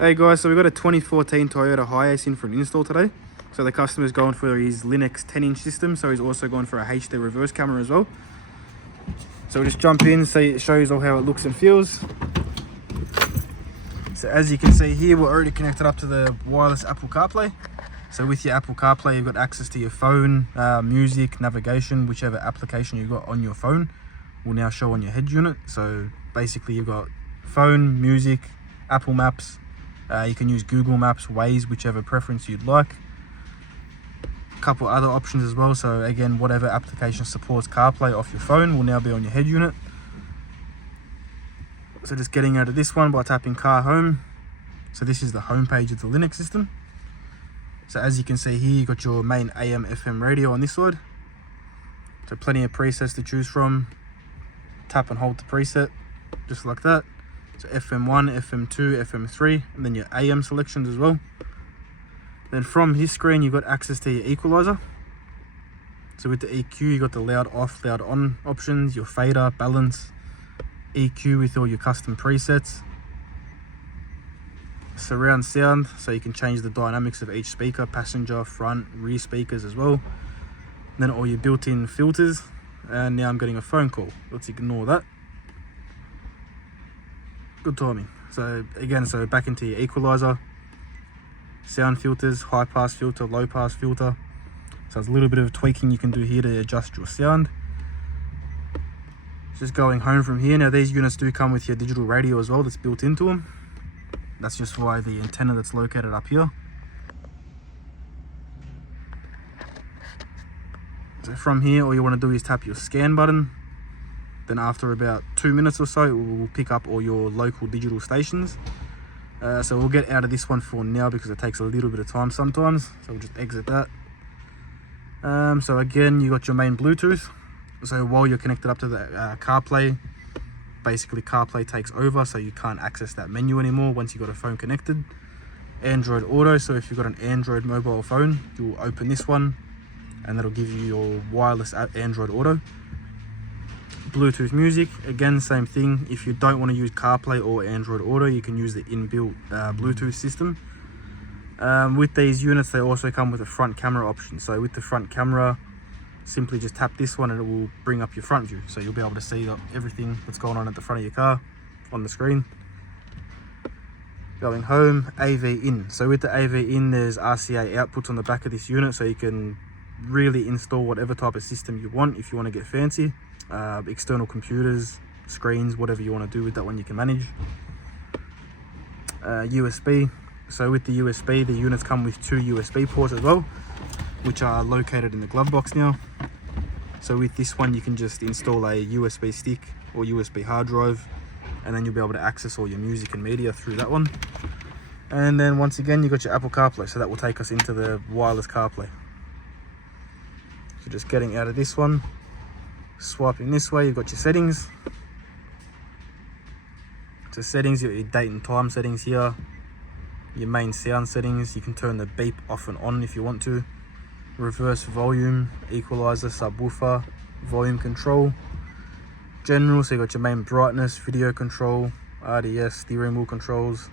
Hey guys, so we got a 2014 Toyota Haice in for an install today. So the customer's going for his Linux 10-inch system, so he's also going for a HD reverse camera as well. So we'll just jump in, show you all how it looks and feels. So as you can see here, we're already connected up to the wireless Apple CarPlay. So with your Apple CarPlay, you've got access to your phone, music, navigation, whichever application you've got on your phone will now show on your head unit. So basically you've got phone, music, Apple Maps. You can use Google Maps, Waze, whichever preference you'd like. A couple other options as well. So again, whatever application supports CarPlay off your phone will now be on your head unit. So just getting out of this one by tapping Car Home. So this is the home page of the Linux system. So as you can see here, you've got your main AM FM radio on this side. So plenty of presets to choose from. Tap and hold the preset, just like that. So FM1, FM2, FM3, and then your AM selections as well. Then from this screen, you've got access to your equalizer. So with the EQ, you've got the loud off, loud on options, your fader, balance, EQ with all your custom presets. Surround sound, so you can change the dynamics of each speaker, passenger, front, rear speakers as well. And then all your built-in filters. And now I'm getting a phone call. Let's ignore that. Good timing. So again, so back into your equalizer, sound filters, high pass filter, low pass filter. So there's a little bit of tweaking you can do here to adjust your sound. Just going home from here. Now these units do come with your digital radio as well that's built into them. That's just why the antenna that's located up here. So from here, all you want to do is tap your scan button. Then after about 2 minutes or so, it will pick up all your local digital stations. So we'll get out of this one for now because it takes a little bit of time sometimes. So we'll just exit that. So again, you got your main Bluetooth. So while you're connected up to the CarPlay, basically CarPlay takes over, so you can't access that menu anymore once you've got a phone connected. Android Auto, so if you've got an Android mobile phone, you'll open this one and that'll give you your wireless Android Auto. Bluetooth music, again, same thing. If you don't want to use CarPlay or Android Auto, you can use the inbuilt Bluetooth system. With these units, they also come with a front camera option. So with the front camera, simply just tap this one and it will bring up your front view. So you'll be able to see everything that's going on at the front of your car on the screen. Going home, AV in. So with the AV in, there's RCA outputs on the back of this unit, so you can really install whatever type of system you want if you want to get fancy. External computers, screens, whatever you want to do with that one you can manage. USB. So with the USB, the units come with 2 USB ports as well, which are located in the glove box now. So with this one, you can just install a USB stick or USB hard drive, and then you'll be able to access all your music and media through that one. And then once again, you've got your Apple CarPlay, so that will take us into the wireless CarPlay. So just getting out of this one, swiping this way, you've got your settings. So settings, you've got your date and time settings here, your main sound settings. You can turn the beep off and on if you want to. Reverse volume, equalizer, subwoofer, volume control. General, so you've got your main brightness, video control, RDS, steering wheel controls.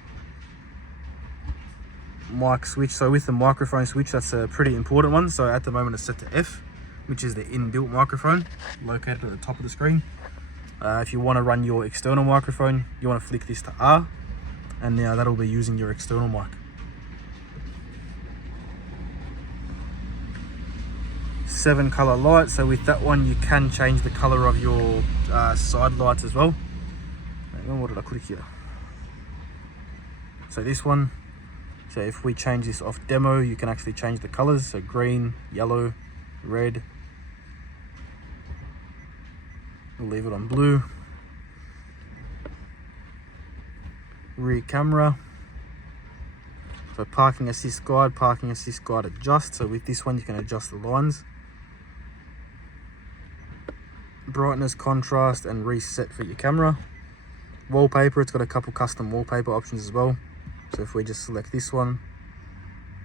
Mic switch, so with the microphone switch, that's a pretty important one. So at the moment it's set to F, which is the inbuilt microphone located at the top of the screen. If you want to run your external microphone, you want to flick this to R, and now that'll be using your external mic. Seven color lights, so with that one you can change the color of your side lights as well. Hang on, what did I click here? So this one, so if we change this off demo, you can actually change the colors. So green, yellow, red. We'll leave it on blue. Rear camera. So parking assist guide adjust. So with this one you can adjust the lines. Brightness, contrast, and reset for your camera. Wallpaper, it's got a couple custom wallpaper options as well. So if we just select this one,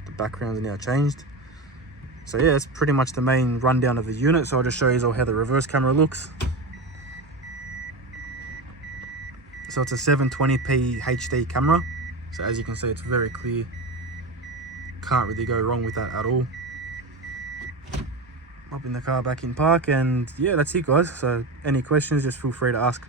the backgrounds are now changed. So yeah, that's pretty much the main rundown of the unit. So I'll just show you all how the reverse camera looks. So it's a 720p HD camera. So as you can see, it's very clear. Can't really go wrong with that at all. Popping the car back in park, and yeah, that's it guys. So any questions, just feel free to ask.